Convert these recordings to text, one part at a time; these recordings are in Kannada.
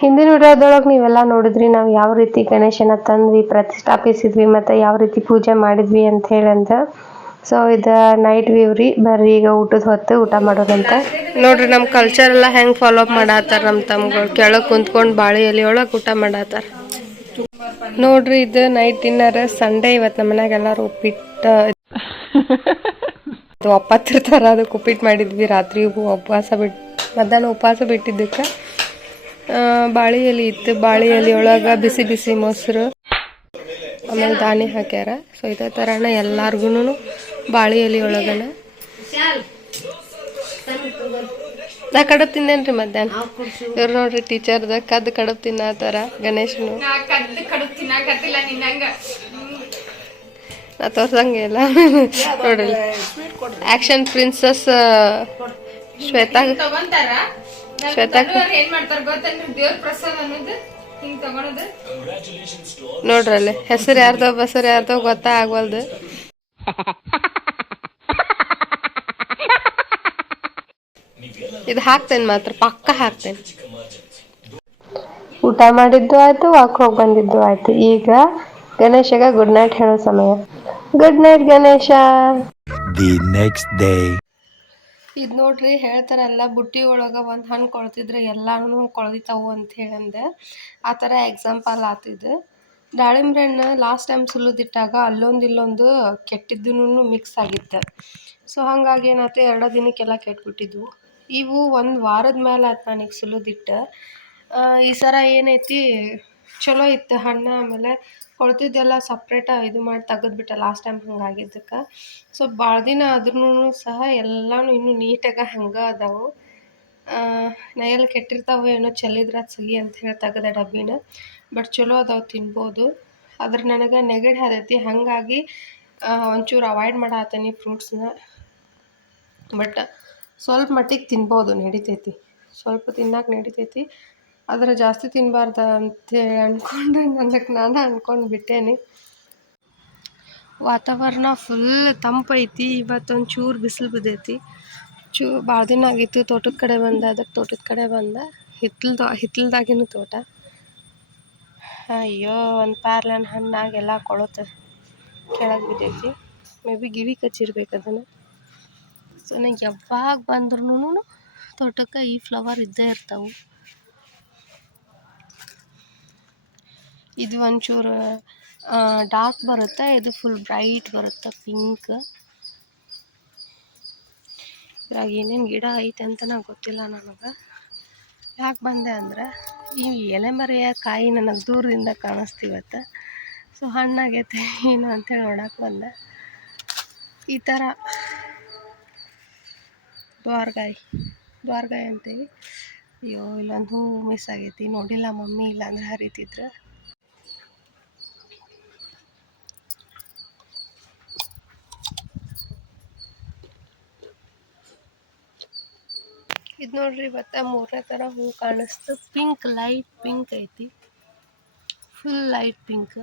ಹಿಂದಿನ ವಿಡಿಯೋದೊಳಗೆ ನೀವೆಲ್ಲ ನೋಡಿದ್ರಿ ನಾವು ಯಾವ ರೀತಿ ಗಣೇಶನ ತಂದ್ವಿ, ಪ್ರತಿಷ್ಠಾಪಿಸಿದ್ವಿ ಮತ್ತು ಯಾವ ರೀತಿ ಪೂಜೆ ಮಾಡಿದ್ವಿ ಅಂತ ಹೇಳಂತ. ಸೊ ಇದು ನೈಟ್ ವ್ಯೂ ರೀ. ಬರ್ರಿ ಈಗ ಊಟದ ಹೊತ್ತು ಊಟ ಮಾಡೋದಂತ. ನೋಡ್ರಿ ನಮ್ಮ ಕಲ್ಚರ್ ಎಲ್ಲ ಹೆಂಗೆ ಫಾಲೋ ಅಪ್ ಮಾಡತ್ತಾರ ನಮ್ಮ ತಮ್ಗಳು. ಕೆಳಗೆ ಕುಂತ್ಕೊಂಡು ಬಾಳೆ ಎಲೆ ಊಟ ಮಾಡತ್ತಾರ ನೋಡ್ರಿ, ಇದು ನೈಟ್ ಡಿನ್ನರ್ ಸಂಡೇ ಇವತ್ತು ನಮ್ಮ ಮನ್ಯಾಗ ಎಲ್ಲರೂ ಉಪ್ಪಿಟ್ಟು ಅದು ಒಪ್ಪತ್ತಿರ್ತಾರ. ಅದಕ್ಕೆ ಉಪ್ಪಿಟ್ಟು ಮಾಡಿದ್ವಿ. ರಾತ್ರಿ ಉಪವಾಸ ಬಿಟ್ಟು ಮಧ್ಯಾಹ್ನ ಉಪವಾಸ ಬಿಟ್ಟಿದ್ದಕ್ಕೆ. ಬಾಳೆ ಎಲೆ ಇತ್ತು. ಬಾಳೆ ಎಲೆ ಒಳಗೆ ಬಿಸಿ ಬಿಸಿ ಮೊಸರು ಆಮೇಲೆ ದಾನಿ ಹಾಕ್ಯಾರ. ಸೊ ಇದೇ ಥರನ ಎಲ್ಲಾರ್ಗು ಬಾಳೆ ಎಲೆ ಒಳಗನ. ನಾ ಕಡಬ್ ತಿಂದೇನ್ರಿ ಮಧ್ಯಾಹ್ನ? ಇವ್ರು ನೋಡ್ರಿ ಟೀಚರ್ದ ಕದ್ದು ಕಡಬ್ ತಿನ್ನತ್ತಾರ ಗಣೇಶನು. ನಾ ತೋರ್ಸಂಗೆ ಇಲ್ಲ. ನೋಡ್ರಿ. Action princess Shweta. ಏನ್ ಮಾಡ್ತಾರ ಗೊತ್ತೇನ್ರಿ ದೇವ್ರ ಪ್ರಸಾದ ಅನ್ನೋದು ಹಿಂಗ್ ತಗೊಳೋದು. ನೋಡ್ರಲ್ಲಿ ಹೆಸರು ಯಾರ್ದೋ ಬಸರು ಯಾರ್ದೋ ಗೊತ್ತಾ ಆಗ್ವಲ್ದು. ಇದು ಹಾಕ್ತೇನೆ ಮಾತ್ರ ಪಕ್ಕ ಹಾಕ್ತೇನೆ. ಊಟ ಮಾಡಿದ್ದು ಆಯ್ತು ವಾಕ್ ಹೋಗಿ ಬಂದಿದ್ದು ಆಯ್ತು. ಈಗ ಗಣೇಶಗ ಗುಡ್ ನೈಟ್ ಹೇಳೋ ಸಮಯ. Good night Ganesha. The next day. ಇದು ನೋಡ್ರಿ ಹೇಳ್ತಾರಲ್ಲ, ಬುಟ್ಟಿ ಒಳಗೆ ಒಂದು ಹಣ್ಣು ಕೊಳ್ತಿದ್ರೆ ಎಲ್ಲಾನು ಕೊಳ್ದಿತಾವು ಅಂತ ಹೇಳಂದೆ ಆ ಥರ ಎಕ್ಸಾಂಪಲ್ ಆತಿದ್ದು ದಾಳಿಂಬೆ ಹಣ್ಣು ಲಾಸ್ಟ್ ಟೈಮ್ ಸುಲಿದಿಟ್ಟಾಗ ಅಲ್ಲೊಂದು ಇಲ್ಲೊಂದು ಕೆಟ್ಟಿದ್ದನ್ನು ಮಿಕ್ಸ್ ಆಗಿತ್ತು. ಸೊ ಹಾಗಾಗಿ ಏನಾಯ್ತು ಎರಡೋ ದಿನಕ್ಕೆಲ್ಲ ಕೆಟ್ಬಿಟ್ಟಿದ್ವು. ಇವು ಒಂದು ವಾರದ ಮೇಲೆ ಆಯ್ತು ನನಗೆ ಸುಲಿದಿಟ್ಟು ಈ ಸರ ಏನೈತಿ, ಚಲೋ ಇತ್ತು ಹಣ್ಣು ಆಮೇಲೆ ಕೊಳ್ತಿದ್ದೆಲ್ಲ ಸಪ್ರೇಟ ಇದು ಮಾಡಿ ತೆಗೆದ್ಬಿಟ್ಟೆ ಲಾಸ್ಟ್ ಟೈಮ್ ಹಂಗಾಗಿದ್ದಕ್ಕೆ. ಸೊ ಭಾಳ ದಿನ ಆದ್ರೂ ಸಹ ಎಲ್ಲಾನು ಇನ್ನೂ ನೀಟಾಗಿ ಹಂಗೆ ಅದಾವು. ನೈಯಲ್ಲಿ ಕೆಟ್ಟಿರ್ತಾವೆ ಏನೋ ಚೆಲ್ಲಿದ್ರೆ ಸಗಿ ಅಂತ ಹೇಳಿ ತೆಗೆದೆ ಡಬ್ಬಿನ. ಬಟ್ ಚಲೋ ಅದಾವೆ ತಿನ್ಬೋದು. ಆದ್ರೆ ನನಗೆ ನೆಗಡಿ ಆದೈತಿ. ಹಾಗಾಗಿ ಒಂಚೂರು ಅವಾಯ್ಡ್ ಮಾಡತ್ತೀನಿ ಫ್ರೂಟ್ಸ್ನ ಬಟ್ ಸ್ವಲ್ಪ ಮಟ್ಟಿಗೆ ತಿನ್ಬೋದು, ನಡಿತೈತಿ. ಸ್ವಲ್ಪ ತಿನ್ನಕ್ಕೆ ನಡಿತೈತಿ. ಆದರೆ ಜಾಸ್ತಿ ತಿನ್ನಬಾರ್ದ ಅಂತೇಳಿ ಅಂದ್ಕೊಂಡು ನನಗೆ ನಾನು ಅಂದ್ಕೊಂಡು ಬಿಟ್ಟೇನಿ ವಾತಾವರಣ ಫುಲ್ ತಂಪೈತಿ ಇವತ್ತೊಂದು ಚೂರು ಬಿಸಿಲು ಬಿದ್ದೈತಿ. ಚೂ ಭಾಳ ದಿನ ಆಗಿತ್ತು ತೋಟದ ಕಡೆ ಬಂದ ಅದಕ್ಕೆ ತೋಟದ ಕಡೆ ಬಂದ. ಹಿತ್ತಲ್ದ ಹಿತ್ತಲ್ದಾಗಿನ ತೋಟ. ಅಯ್ಯೋ, ಒಂದು ಪ್ಯಾರ್ಲನ್ ಹಣ್ಣಾಗೆಲ್ಲ ಕೊಳತು, ಕೆಳಗೆ ಬಿದ್ದೈತಿ. ಮೇ ಬಿ ಗಿವಿ ಕಚ್ಚಿರ್ಬೇಕು ಅದನ್ನು. ಸೊ, ನಂಗೆ ಯಾವಾಗ ಬಂದ್ರೂ ತೋಟಕ್ಕೆ ಈ ಫ್ಲವರ್ ಇದ್ದೇ ಇರ್ತಾವೆ. ಇದು ಒಂಚೂರು ಡಾರ್ಕ್ ಬರುತ್ತೆ, ಇದು ಫುಲ್ ಬ್ರೈಟ್ ಬರುತ್ತೆ ಪಿಂಕ್ ಇದ್ರಾಗ ಏನೇನು ಗಿಡ ಐತೆ ಅಂತ ನಂಗೆ ಗೊತ್ತಿಲ್ಲ ನನಗೆ. ಯಾಕೆ ಬಂದೆ ಅಂದ್ರೆ, ಈ ಎಲೆ ಮರೆಯ ಕಾಯಿ ನನಗೆ ದೂರದಿಂದ ಕಾಣಿಸ್ತಿವತ್ತು. ಸೊ ಹಣ್ಣಾಗೈತೆ ಏನು ಅಂತೇಳಿ ನೋಡೋಕೆ ಬಂದೆ. ಈ ಥರ ದ್ವಾರ್ಗಾಯಿ ದ್ವಾರ್ಗಾಯಿ ಅಂತೀವಿ ಅಯ್ಯೋ, ಇಲ್ಲೊಂದು ಹೂವು ಮಿಸ್ ಆಗೈತಿ. ನೋಡಿಲ್ಲ ಮಮ್ಮಿ, ಇಲ್ಲಾಂದ್ರೆ ಹರಿತಿದ್ರು. ಇದು ನೋಡ್ರಿ ಇವತ್ತ ಮೂರನೇ ಥರ ಹೂ ಕಾಣಿಸ್ತು. ಪಿಂಕ್ ಲೈಟ್ ಪಿಂಕ್ ಐತಿ. ಫುಲ್ ಲೈಟ್ ಪಿಂಕ್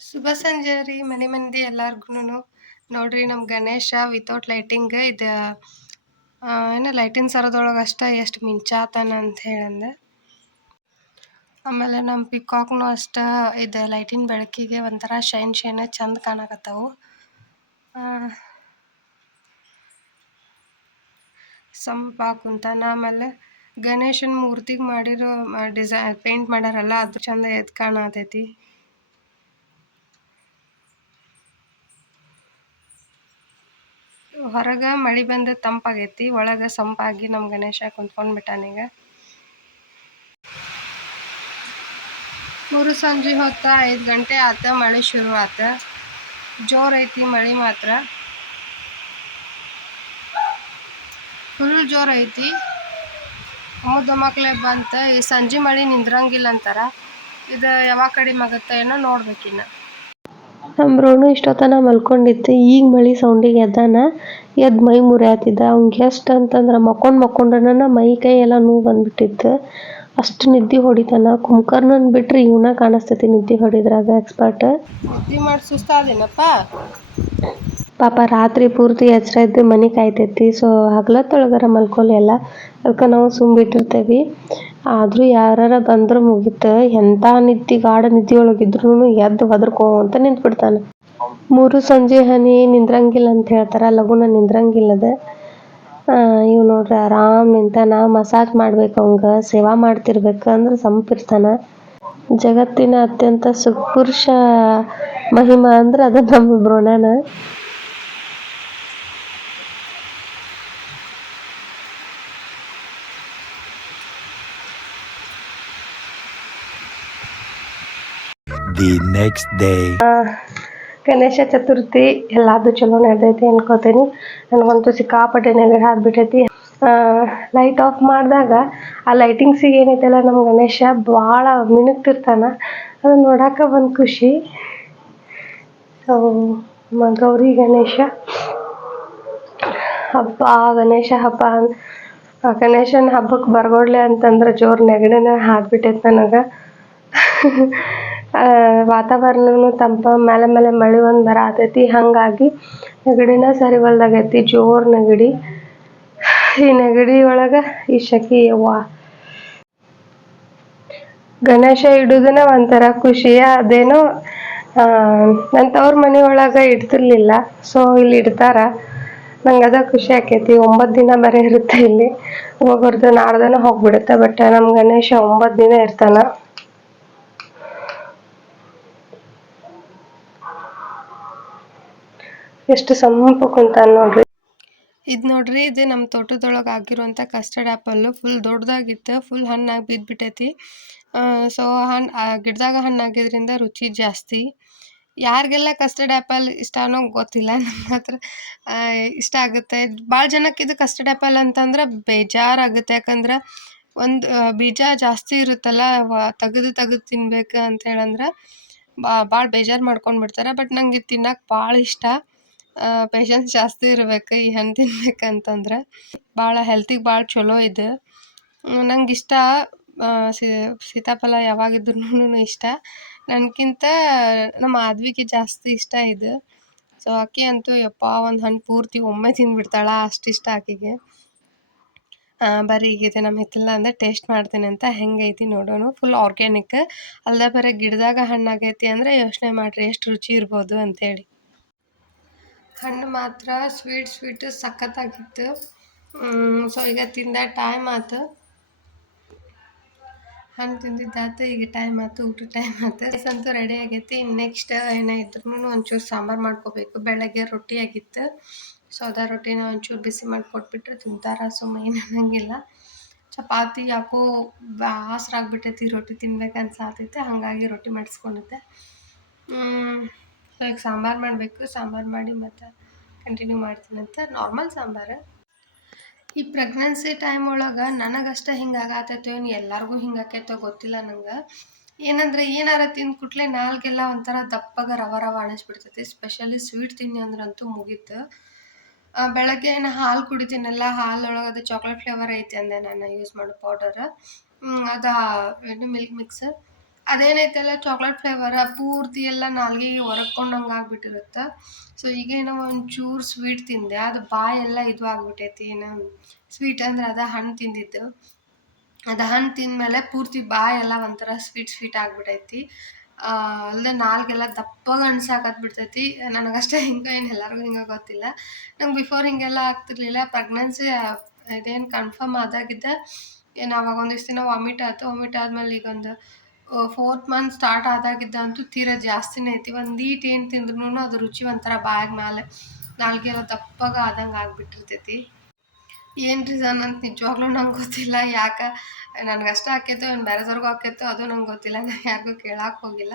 ಶುಭ ಸಂಜೆ ರೀ ಮನೆ ಮಂದಿ ಎಲ್ಲಾರ್ಗು ನೋಡ್ರಿ ನಮ್ಮ ಗಣೇಶ ವಿತೌಟ್ ಲೈಟಿಂಗ್ ಇದು ಏನು ಲೈಟಿನ್ ಸರದೊಳಗೆ ಅಷ್ಟೇ ಎಷ್ಟು ಮಿಂಚಾತಾನ ಅಂತ ಹೇಳಂದೆ. ಆಮೇಲೆ ನಮ್ಮ ಪಿಕಾಕ್ನು ಅಷ್ಟೇ ಇದು ಲೈಟಿನ ಬೆಳಕಿಗೆ ಒಂಥರ ಶೈನ್ ಶೈನ್ ಚಂದ ಕಾಣಕತ್ತಾವು. ಸಂಪಾ ಕುಂತಾನ ಆಮೇಲೆ ಗಣೇಶನ ಮೂರ್ತಿಗೆ ಮಾಡಿರೋ ಡಿಸೈ ಪೇಂಟ್ ಮಾಡ್ಯಾರಲ್ಲ ಅದು ಚಂದ ಎದ್ದು ಕಾಣತೈತಿ. ಹೊರಗೆ ಮಳೆ ಬಂದು ತಂಪಾಗೈತಿ, ಒಳಗೆ ಸಂಪಾಗಿ ನಮ್ಮ ಗಣೇಶ ಕುಂತ್ಕೊಂಡು ಬಿಟ್ಟಾನೀಗ ಮೂರು ಸಂಜೆ ಹೊತ್ತ ಐದು ಗಂಟೆ ಆತ, ಮಳೆ ಶುರು ಆತ. ಜೋರೈತಿ ಮಳೆ ಮಾತ್ರ. ಫುಲ್ ಜೋರೈತಿ ಮುದ್ದ ಮಕ್ಳೆ ಬಂತ, ಈ ಸಂಜೆ ಮಳೆ ನಿಂದ್ರಂಗಿಲ್ಲ ಅಂತಾರ. ಇದು ಯಾವಾಗ ಕಡಿಮೆ ಆಗುತ್ತೆ ಏನೋ ನೋಡ್ಬೇಕಿನ್ನ. ನಮ್ಮ ರೋಣು ಇಷ್ಟೊತ್ತನ ಮಲ್ಕೊಂಡಿತ್ತು ಈಗ ಮಳಿ ಸೌಂಡಿಗೆ ಎದ್ದಾನ. ಎದ್ದು ಮೈ ಮುರಿಯಾತಿದ್ದ. ಅವ್ನಿಗೆ ಎಷ್ಟು ಅಂತಂದ್ರೆ ಮಕ್ಕೊಂಡು ಮಕ್ಕೊಂಡನ ಮೈ ಕೈ ಎಲ್ಲ ನೋವು ಬಂದ್ಬಿಟ್ಟಿತ್ತು. ಅಷ್ಟು ನಿದ್ದೆ ಹೊಡಿತಾನ. ಕುಂಕರ್ನನ್ ಬಿಟ್ರೆ ಇವನ ಕಾಣಿಸ್ತೈತಿ ನಿದ್ದೆ ಹೊಡಿದ್ರಾಗ ಎಕ್ಸ್ಪರ್ಟ್. ನಿದ್ದೆ ಮಾಡಿ ಸುಸ್ತಾದೇನಪ್ಪ? ಪಾಪ ರಾತ್ರಿ ಪೂರ್ತಿ ಎಚ್ಚರ ಇದ್ದು ಮನೆ ಕಾಯ್ತೈತಿ. ಸೊ ಹಗಲತ್ತೊಳಗಾರ ಮಲ್ಕೊಲಿ ಎಲ್ಲ ಅದಕ್ಕೆ ನಾವು ಸುಮ್ ಬಿಟ್ಟಿರ್ತೇವಿ ಆದರೂ ಯಾರಾರ ಬಂದ್ರೆ ಮುಗೀತು. ಎಂಥ ನಿದ್ದಿ, ಗಾಢ ನಿದ್ದಿಯೊಳಗಿದ್ರು ಎದ್ದು ಅಂತ ನಿಂತ್ಬಿಡ್ತಾನೆ. ಮೂರು ಸಂಜೆ ಹನಿ ನಿಂದ್ರಂಗಿಲ್ಲ ಅಂತ ಹೇಳ್ತಾರೆ. ಲಗುನ ನಿಂದ್ರಂಗಿಲ್ಲದ. ಇವ್ ನೋಡ್ರಿ ಆರಾಮ್ ನಿಂತಾನ ಮಸಾಜ್ ಮಾಡ್ಬೇಕು ಅವಂಗ, ಸೇವಾ ಮಾಡ್ತಿರ್ಬೇಕು ಅಂದ್ರೆ ಸಂಪಿರ್ತಾನ. ಜಗತ್ತಿನ ಅತ್ಯಂತ ಸುಪುರುಷ ಮಹಿಮಾ ಅಂದ್ರೆ ಅದು ನಮ್ಮ ಬ್ರೋಣನ The next day Ganesha Chaturthi ಎಲ್ಲಾದು ಚಲೋ ನಡೆದೈತಿ ಅನ್ಕೋತೀನಿ. ನನಗಂತೂ ಸಿಕ್ಕಾಪಟ್ಟೆ ನೆಗಡಿ ಆಗ್ಬಿಟ್ಟೈತಿ ಲೈಟ್ ಆಫ್ ಮಾಡಿದಾಗ ಆ ಲೈಟಿಂಗ್ಸಿಗೆ ಏನೈತಲ್ಲ ನಮ್ಮ ಗಣೇಶ ಭಾಳ ಮಿಣುಕ್ತಿರ್ತಾನ ಅದನ್ನ ನೋಡಾಕ ಒಂದು ಖುಷಿ. ಸೊ ಗೌರಿ ಗಣೇಶ. ಹಬ್ಬ ಗಣೇಶ ಹಬ್ಬ ಗಣೇಶನ ಹಬ್ಬಕ್ಕೆ ಬರ್ಗೊಡ್ಲೆ ಅಂತಂದ್ರೆ ಜೋರು ನೆಗಡಿನೇ ಹಾಕ್ಬಿಟ್ಟೈತೆ ನನಗೆ. ವಾತಾವರಣನೂ ತಂಪ, ಮೇಲೆ ಮೇಲೆ ಮಳೆ ಒಂದು ಬರತೈತಿ ಹಾಗಾಗಿ ನೆಗಡಿನ ಸರಿ ಹೊಲ್ದಾಗೈತಿ ಜೋರು ನೆಗಡಿ. ಈ ನೆಗಡಿ ಒಳಗೆ ಈ ಶಕಿ ಯವ್ವ. ಗಣೇಶ ಇಡುದನ ಒಂಥರ ಖುಷಿಯ, ಅದೇನೋ ನನ್ನ ತವ್ರ ಮನೆ ಒಳಗ ಇಡ್ತಿರ್ಲಿಲ್ಲ ಸೊ ಇಲ್ಲಿ ಇಡ್ತಾರ. ನಂಗೆ ಅದ ಖುಷಿ ಆಕೈತಿ. ಒಂಬತ್ತು ದಿನ ಬರೀ ಇರುತ್ತೆ ಇಲ್ಲಿ. ಒಬ್ಬೊಬ್ರದ್ದು ನಾಡ್ದನ ಹೋಗ್ಬಿಡುತ್ತೆ ಬಟ್ ನಮ್ಮ ಗಣೇಶ ಒಂಬತ್ತು ದಿನ ಇರ್ತಾನ. ಎಷ್ಟು ಸಂಪ ಕುಂತ ನೋಡ್ರಿ. ಇದು ನೋಡ್ರಿ, ಇದು ನಮ್ಮ ತೋಟದೊಳಗೆ ಆಗಿರುವಂಥ ಕಸ್ಟರ್ಡ್ ಆ್ಯಪಲ್ಲು ಫುಲ್ ದೊಡ್ಡದಾಗಿತ್ತು ಫುಲ್ ಹಣ್ಣಾಗಿ ಬಿದ್ದುಬಿಟ್ಟೈತಿ ಸೊ ಹಣ್ಣು ಗಿಡದಾಗ ಹಣ್ಣಾಗಿದ್ರಿಂದ ರುಚಿ ಜಾಸ್ತಿ. ಯಾರಿಗೆಲ್ಲ ಕಸ್ಟರ್ಡ್ ಆ್ಯಪಲ್ ಇಷ್ಟ ಅನ್ನೋ ಗೊತ್ತಿಲ್ಲ ನಮ್ಮ ಹತ್ರ ಇಷ್ಟ ಆಗುತ್ತೆ. ಭಾಳ ಜನಕ್ಕೆ ಇದು ಕಸ್ಟರ್ಡ್ ಆ್ಯಪಲ್ ಅಂತಂದ್ರೆ ಬೇಜಾರಾಗುತ್ತೆ. ಯಾಕಂದ್ರೆ ಒಂದು ಬೀಜ ಜಾಸ್ತಿ ಇರುತ್ತಲ್ಲ ತೆಗೆದು ತೆಗೆದು ತಿನ್ಬೇಕು ಅಂತ ಹೇಳಂದ್ರೆ ಭಾಳ ಬೇಜಾರು ಮಾಡ್ಕೊಂಡು ಬಿಡ್ತಾರೆ ಬಟ್ ನಂಗೆ ಇದು ತಿನ್ನಕ್ಕೆ ಭಾಳ ಇಷ್ಟ. ಪೇಷನ್ಸ್ ಜಾಸ್ತಿ ಇರ್ಬೇಕು, ಈ ಹಣ್ಣು ತಿನ್ಬೇಕಂತಂದ್ರೆ. ಭಾಳ ಹೆಲ್ತಿಗೆ ಭಾಳ ಚಲೋ ಇದು. ನಂಗೆ ಇಷ್ಟ ಸೀತಾಫಲ ಯಾವಾಗಿದ್ರೂ ಇಷ್ಟ. ನನಗಿಂತ ನಮ್ಮ ಆದ್ವಿಗೆ ಜಾಸ್ತಿ ಇಷ್ಟ ಇದು. ಸೊ ಆಕೆ ಅಂತೂ ಯಪ್ಪ, ಒಂದು ಹಣ್ಣು ಪೂರ್ತಿ ಒಮ್ಮೆ ತಿಂದ್ಬಿಡ್ತಾಳ, ಅಷ್ಟು ಇಷ್ಟ ಆಕೆಗೆ. ಬರೀ ಈಗಿದೆ ಈಗ ನಮ್ಮ ಹಿತ್ತಲ ಅಂದರೆ ಟೇಸ್ಟ್ ಮಾಡ್ತೀನಿ ಅಂತ ಹೆಂಗೈತಿ ನೋಡೋಣ ಫುಲ್ ಆರ್ಗ್ಯಾನಿಕ್ ಅಲ್ಲದೆ ಬರೀ ಗಿಡದಾಗ ಹಣ್ಣಾಗೈತಿ ಅಂದರೆ ಯೋಚನೆ ಮಾಡಿರಿ, ಎಷ್ಟು ರುಚಿ ಇರ್ಬೋದು ಅಂತೇಳಿ. ಹಣ್ಣು ಮಾತ್ರ ಸ್ವೀಟ್ ಸ್ವೀಟ್ ಸಖತ್ತಾಗಿತ್ತು. ಸೊ ಈಗ ತಿಂದ ಟೈಮ್ ಆಯ್ತು ಹಣ್ಣು ತಿಂದಿದ್ದಾತು ಈಗ ಟೈಮ್ ಆಯ್ತು ಊಟ ಟೈಮ್ ಆಯ್ತು ಅಂತೂ ರೆಡಿ ಆಗೈತಿ. ನೆಕ್ಸ್ಟ್ ಏನಾಯಿದ್ರು ಒಂಚೂರು ಸಾಂಬಾರು ಮಾಡ್ಕೋಬೇಕು. ಬೆಳಗ್ಗೆ ರೊಟ್ಟಿ ಆಗಿತ್ತು. ಸೊ ಅದ ರೊಟ್ಟಿನ ಒಂಚೂರು ಬಿಸಿ ಮಾಡಿಕೊಟ್ಬಿಟ್ರೆ ತಿಂತಾರ. ಏನು ಅನ್ನಂಗಿಲ್ಲ. ಚಪಾತಿ ಯಾಕೋ ಬೇಸರ ಆಗ್ಬಿಟ್ಟೈತಿ ರೊಟ್ಟಿ ತಿನ್ಬೇಕು ಅನ್ಸಾತೈತೆ ಹಾಗಾಗಿ ರೊಟ್ಟಿ ಮಾಡಿಸ್ಕೊಂಡಿದ್ದೆ ಈಗ ಸಾಂಬಾರು ಮಾಡಬೇಕು, ಸಾಂಬಾರು ಮಾಡಿ ಮತ್ತು ಕಂಟಿನ್ಯೂ ಮಾಡ್ತೀನಿ ಅಂತ. ನಾರ್ಮಲ್ ಸಾಂಬಾರು. ಈ ಪ್ರೆಗ್ನೆನ್ಸಿ ಟೈಮ್ ಒಳಗೆ ನನಗಷ್ಟೇ ಹಿಂಗೆ ಆಗತ್ತೈತೋ ಏನು ಎಲ್ಲರಿಗೂ ಹಿಂಗೆ ಆಕೈತೋ ಗೊತ್ತಿಲ್ಲ ನಂಗೆ. ಏನಂದ್ರೆ ಏನಾರ ತಿಂದು ಕೂಡಲೇ ನಾಲ್ಗೆಲ್ಲ ಒಂಥರ ದಪ್ಪಗ ರವ ರವ ಅನಿಸ್ಬಿಡ್ತೈತಿ ಸ್ಪೆಷಲಿ ಸ್ವೀಟ್ ತಿನ್ನಿ ಅಂದ್ರಂತೂ ಮುಗೀತು. ಬೆಳಗ್ಗೆ ಏನು ಹಾಲು ಕುಡಿತೀನಲ್ಲ ಹಾಲೊಳಗೆ ಅದು ಚಾಕ್ಲೇಟ್ ಫ್ಲೇವರ್ ಐತಿ ಅಂದೆ ನಾನು ಯೂಸ್ ಮಾಡೋ ಪೌಡರ್ ಅದು ಏನು ಮಿಲ್ಕ್ ಮಿಕ್ಸ್ ಅದೇನೈತಲ್ಲ ಚಾಕ್ಲೇಟ್ ಫ್ಲೇವರ್ ಪೂರ್ತಿ ಎಲ್ಲ ನಾಲ್ಗೆಗೆ ಹೊರಕೊಂಡಂಗೆ ಆಗ್ಬಿಟ್ಟಿರುತ್ತೆ. ಸೊ ಈಗ ಏನೋ ಒಂಚೂರು ಸ್ವೀಟ್ ತಿಂದೆ, ಅದು ಬಾಯೆಲ್ಲ ಇದು ಆಗ್ಬಿಟ್ಟೈತಿ, ಏನು ಸ್ವೀಟ್ ಅಂದ್ರೆ ಅದ ಹಣ್ಣು ತಿಂದಿದ್ದು. ಅದು ಹಣ್ಣು ತಿಂದಮೇಲೆ ಪೂರ್ತಿ ಬಾಯೆಲ್ಲ ಒಂಥರ ಸ್ವೀಟ್ ಸ್ವೀಟ್ ಆಗ್ಬಿಟ್ಟೈತಿ. ಅಲ್ಲದೆ ನಾಲ್ಗೆಲ್ಲ ದಪ್ಪಗೆ ಅನ್ಸಾಕತ್ಬಿಡ್ತೈತಿ ನನಗಷ್ಟೇ ಹಿಂಗೆ ಏನು ಎಲ್ಲರಿಗೂ ಹಿಂಗೆ ಗೊತ್ತಿಲ್ಲ. ನಂಗೆ ಬಿಫೋರ್ ಹಿಂಗೆಲ್ಲ ಆಗ್ತಿರ್ಲಿಲ್ಲ. ಪ್ರೆಗ್ನೆನ್ಸಿ ಇದೇನು ಕನ್ಫರ್ಮ್ ಆದಾಗಿದ್ದ, ಏನು ಅವಾಗ ಒಂದಿಷ್ಟು ದಿನ ವಾಮಿಟ್ ಆಯ್ತು ವಾಮಿಟ್ ಆದಮೇಲೆ ಈಗ ಒಂದು ಫೋರ್ತ್ ಮಂತ್ ಸ್ಟಾರ್ಟ್ ಆದಾಗಿದ್ದ ಅಂತೂ ತೀರಾ ಜಾಸ್ತಿನೇ ಐತಿ. ಒಂದು ಈಟ್ ಏನು ತಿಂದ್ರೂ ಅದು ರುಚಿ ಒಂಥರ ಬಾಯಾಗ ಮೇಲೆ ನಾಲ್ಗೆ ದಪ್ಪಗೆ ಆದಂಗೆ ಆಗಿಬಿಟ್ಟಿರ್ತೈತಿ. ಏನು ರೀಸನ್ ಅಂತ ನಿಜವಾಗ್ಲೂ ನಂಗೆ ಗೊತ್ತಿಲ್ಲ. ಯಾಕೆ ನನಗಷ್ಟೇ ಆಕೈತೋ ಏನು ಬೇರೆದವ್ರಿಗೂ ಆಕೈತೋ ಅದು ನಂಗೆ ಗೊತ್ತಿಲ್ಲ. ನಾನು ಯಾರಿಗೂ ಕೇಳಕ್ಕೆ ಹೋಗಿಲ್ಲ.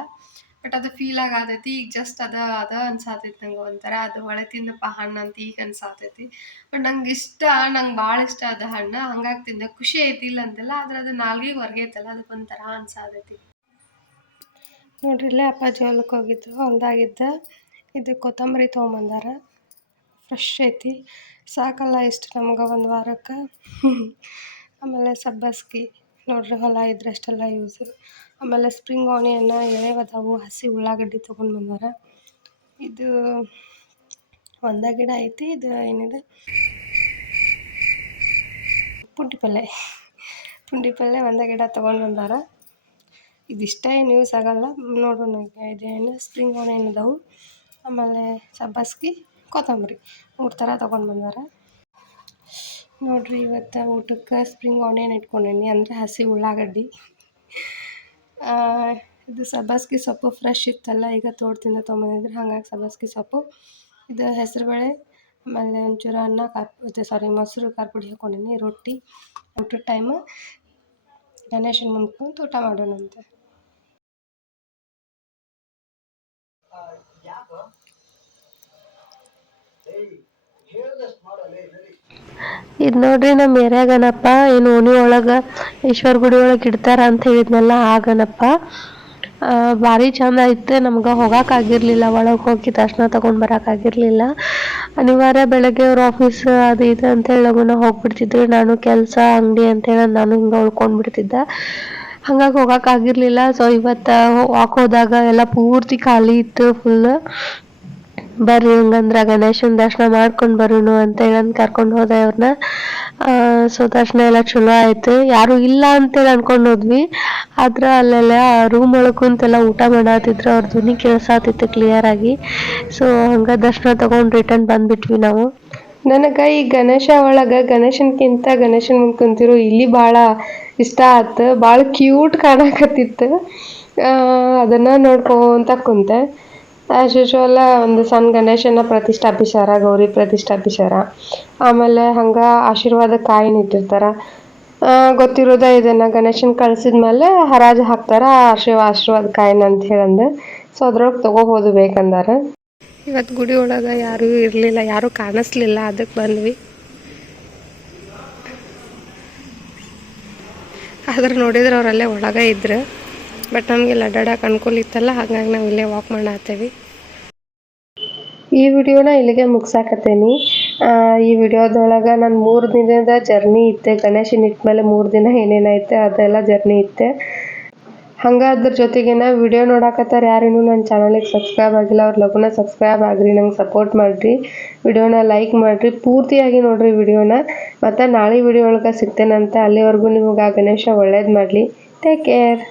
ಬಟ್ ಅದು ಫೀಲ್ ಆಗತೈತಿ ಈಗ ಜಸ್ಟ್ ಅದ ಅದ ಅನ್ಸಾತೈತಿ ನಂಗೆ ಒಂಥರ. ಅದು ಹೊಳೆ ತಿಂದಪ್ಪ ಹಣ್ಣು ಅಂತ ಈಗ ಅನ್ಸಾತೈತಿ. ಬಟ್ ನಂಗೆ ಇಷ್ಟ, ನಂಗೆ ಭಾಳ ಇಷ್ಟ ಅದ ಹಣ್ಣು. ಹಂಗಾಗಿ ತಿಂದೆ. ಖುಷಿ ಐತಿ ಇಲ್ಲ ಅಂತೆಲ್ಲ ಆದ್ರೆ ಅದು ನಾಲ್ಗಿಗೆ ಹೊರಗೈತಲ್ಲ ಅದಕ್ಕೆ ಒಂಥರ ಅನ್ಸಾತೈತಿ. ನೋಡ್ರಿ ಇಲ್ಲೇ ಅಪ್ಪಾಜಿ ಹೊಲಕ್ಕೆ ಹೋಗಿದ್ದು, ಹೊಲ್ದಾಗಿದ್ದ. ಇದು ಕೊತ್ತಂಬರಿ ತೊಗೊಂಬಂದಾರ. ಫ್ರೆಶ್ ಐತಿ. ಸಾಕಲ್ಲ ಇಷ್ಟು ನಮ್ಗೆ ಒಂದು ವಾರಕ್ಕೆ. ಆಮೇಲೆ ಸಬ್ಬಸ್ಗಿ. ನೋಡ್ರಿ ಹೊಲ ಇದ್ರೆ ಯೂಸ್ ಆಮೇಲೆ ಸ್ಪ್ರಿಂಗ್ ಆನಿಯನ್ನ ಎಳೆವದಾವು ಹಸಿ ಉಳ್ಳಾಗಡ್ಡಿ ತೊಗೊಂಡು ಬಂದಾರ. ಇದು ಒಂದ ಗಿಡ ಐತಿ, ಇದು ಏನಿದೆ? ಪುಂಡಿ ಪಲ್ಲೆ. ಪುಂಡಿ ಪಲ್ಲೆ ಒಂದ ಗಿಡ ತೊಗೊಂಡು ಬಂದಾರ. ಇದಿಷ್ಟ ಏನು ಯೂಸ್ ಆಗಲ್ಲ. ನೋಡೋಣ ಇದೇನು ಸ್ಪ್ರಿಂಗ್ ಆನಿಯನ್ ಅದಾವು ಆಮೇಲೆ ಸಬ್ಬಸ್ಗಿ ಕೊತ್ತಂಬರಿ. ಮೂರು ಥರ ತೊಗೊಂಡು ಬಂದಾರ. ನೋಡಿರಿ ಇವತ್ತು ಊಟಕ್ಕೆ ಸ್ಪ್ರಿಂಗ್ ಆನಿಯನ್ ಇಟ್ಕೊಂಡೇನಿ ಅಂದರೆ ಹಸಿ ಉಳ್ಳಾಗಡ್ಡಿ. ಇದು ಸಬ್ಬಸ್ಗಿ ಸೊಪ್ಪು ಫ್ರೆಶ್ ಇತ್ತಲ್ಲ, ಈಗ ತೋಟದಿಂದ ತೊಗೊಂಬಂದಿದ್ರೆ, ಹಾಗಾಗಿ ಸಬ್ಬಸ್ಗಿ ಸೊಪ್ಪು. ಇದು ಹೆಸರುಬೇಳೆ, ಆಮೇಲೆ ಒಂಚೂರು ಅನ್ನ ಖಾರ ಸಾರಿ ಮೊಸರು ಖಾರ ಪುಡಿ ಹಾಕ್ಕೊಂಡೀನಿ ರೊಟ್ಟಿ. ಊಟದ ಟೈಮ್ ಗಣೇಶನ ಮುಂದ್ಕೊಂತ ಕುಂತು ಊಟ ಮಾಡೋಣಂತೆ. ಇದು ನೋಡ್ರಿ ನಮ್ಮ ಏರಿಯಾ ಗಣಪ ಏನು ಓಣಿ ಒಳಗೆ ಈಶ್ವರ ಗುಡಿ ಒಳಗೆ ಇಡ್ತಾರ ಅಂತ ಹೇಳಿದ್ನಲ್ಲ ಆ ಗಣಪ ಆ, ಭಾರಿ ಚಂದ ಐತೆ ನಮ್ಗೆ ಹೋಗೋಕ್ಕಾಗಿರ್ಲಿಲ್ಲ ಒಳಗೆ ಹೋಗಿ ದರ್ಶನ ತಗೊಂಡು ಬರೋಕ್ಕಾಗಿರ್ಲಿಲ್ಲ ಅನಿವಾರ್ಯ ಬೆಳಗ್ಗೆ ಅವ್ರ ಆಫೀಸ್ ಅದು ಇದು ಅಂತೇಳಿ ಲಗುನ ಹೋಗ್ಬಿಡ್ತಿದ್ರು ನಾನು ಕೆಲಸ ಅಂಗಡಿ ಅಂತೇಳಿ ನಾನು ಹಿಂಗೆ ಉಳ್ಕೊಂಡ್ಬಿಡ್ತಿದ್ದೆ. ಹಂಗಾಗಿ ಹೋಗೋಕ್ಕಾಗಿರ್ಲಿಲ್ಲ ಸೊ ಇವತ್ತು ವಾಕ್ ಹೋದಾಗ ಎಲ್ಲ ಪೂರ್ತಿ ಖಾಲಿ ಇತ್ತು ಫುಲ್ ಬರ್ರಿ ಹಂಗಂದ್ರೆ ಗಣೇಶನ ದರ್ಶನ ಮಾಡ್ಕೊಂಡು ಬರೋಣ ಅಂತ ಹೇಳಿ ಕರ್ಕೊಂಡು ಹೋದೆ ಅವ್ರನ್ನ ಸೊ ದರ್ಶನ ಎಲ್ಲ ಚಲೋ ಆಯ್ತು. ಯಾರು ಇಲ್ಲ ಅಂತೇಳಿ ಅನ್ಕೊಂಡು ಹೋದ್ವಿ. ಆದ್ರೆ ಅಲ್ಲೆಲ್ಲ ರೂಮ್ ಒಳಗೆ ಕುಂತೆಲ್ಲ ಊಟ ಮಾಡತ್ತಿದ್ರು ಅವ್ರ ಧ್ವನಿ ಕೇಳಿಸಾತಿತ್ತು ಕ್ಲಿಯರ್ ಆಗಿ. ಸೊ ಹಂಗ ದರ್ಶನ ತಗೊಂಡು ರಿಟರ್ನ್ ಬಂದ್ಬಿಟ್ವಿ ನಾವು. ನನಗೆ ಈ ಗಣೇಶ ಒಳಗೆ ಗಣೇಶನ್ಕಿಂತ ಗಣೇಶನ ಮುಂದೆ ಕುಂತಿರೋ ಇಲ್ಲಿ ಭಾಳ ಇಷ್ಟ ಆಯ್ತು ಭಾಳ ಕ್ಯೂಟ್ ಕಾಣಕತ್ತಿತ್ತು. ಅದನ್ನ ನೋಡ್ಕೊಂತ ಕುಂತೆ. ಆ್ಯಸ್ ಯೂಶ್ವಲ್ ಒಂದು ಸಣ್ಣ ಗಣೇಶನ ಪ್ರತಿಷ್ಠಾಪಿಸ್ಯಾರ ಗೌರಿ ಪ್ರತಿಷ್ಠಾಪಿಸ್ಯಾರ ಆಮೇಲೆ ಹಂಗೆ ಆಶೀರ್ವಾದ ಕಾಯಿನ ಇಟ್ಟಿರ್ತಾರೆ. ಗೊತ್ತಿರೋದ ಇದನ್ನು ಗಣೇಶನ ಕಳ್ಸಿದ ಮೇಲೆ ಹರಾಜು ಹಾಕ್ತಾರ ಆಶೀರ್ವಾದ ಕಾಯಿನ ಅಂತ ಹೇಳಂದ. ಸೊ ಅದ್ರೊಳಗೆ ತೊಗೋಬೋದು ಬೇಕಂದಾರ. ಇವತ್ತು ಗುಡಿ ಒಳಗೆ ಯಾರೂ ಇರಲಿಲ್ಲ, ಯಾರೂ ಕಾಣಿಸ್ಲಿಲ್ಲ. ಅದಕ್ಕೆ ಬಂದ್ವಿ. ಆದ್ರೆ ನೋಡಿದ್ರೆ ಅವರಲ್ಲೇ ಒಳಗೆ ಇದ್ರು. ಬಟ್ ನಮಗೆ ಅಡ್ಡಾಡಕ್ಕೆ ಅನುಕೂಲ ಇತ್ತಲ್ಲ, ಹಾಗಾಗಿ ನಾವು ಇಲ್ಲೇ ವಾಕ್ ಮಾಡತ್ತೇವಿ. ಈ ವಿಡಿಯೋನ ಇಲ್ಲಿಗೆ ಮುಗ್ಸಾಕತ್ತೇನಿ. ಈ ವಿಡಿಯೋದೊಳಗೆ ನಾನು ಮೂರು ದಿನದ ಜರ್ನಿ ಇತ್ತೆ. ಗಣೇಶನ ಇಟ್ಟ ಮೇಲೆ ಮೂರು ದಿನ ಏನೇನೈತೆ, ಅದೆಲ್ಲ ಜರ್ನಿ ಇತ್ತೆ. ಹಂಗೆ ಅದ್ರ ಜೊತೆಗೇನ ವಿಡಿಯೋ ನೋಡಕತ್ತಾರ ಯಾರೇನು ನನ್ನ ಚಾನಲಿಗೆ ಸಬ್ಸ್ಕ್ರೈಬ್ ಆಗಿಲ್ಲ, ಅವ್ರ ಲಗುನ ಸಬ್ಸ್ಕ್ರೈಬ್ ಆಗ್ರಿ, ನಂಗೆ ಸಪೋರ್ಟ್ ಮಾಡಿರಿ. ವಿಡಿಯೋನ ಲೈಕ್ ಮಾಡಿರಿ. ಪೂರ್ತಿಯಾಗಿ ನೋಡ್ರಿ ವಿಡಿಯೋನ ಮತ್ತು ನಾಳೆ ವಿಡಿಯೋ ಒಳಗೆ ಸಿಗ್ತೇನಂತ ಅಲ್ಲಿವರೆಗೂ ನಿಮಗೆ ಆ ಗಣೇಶ ಒಳ್ಳೇದು ಮಾಡಲಿ. Take care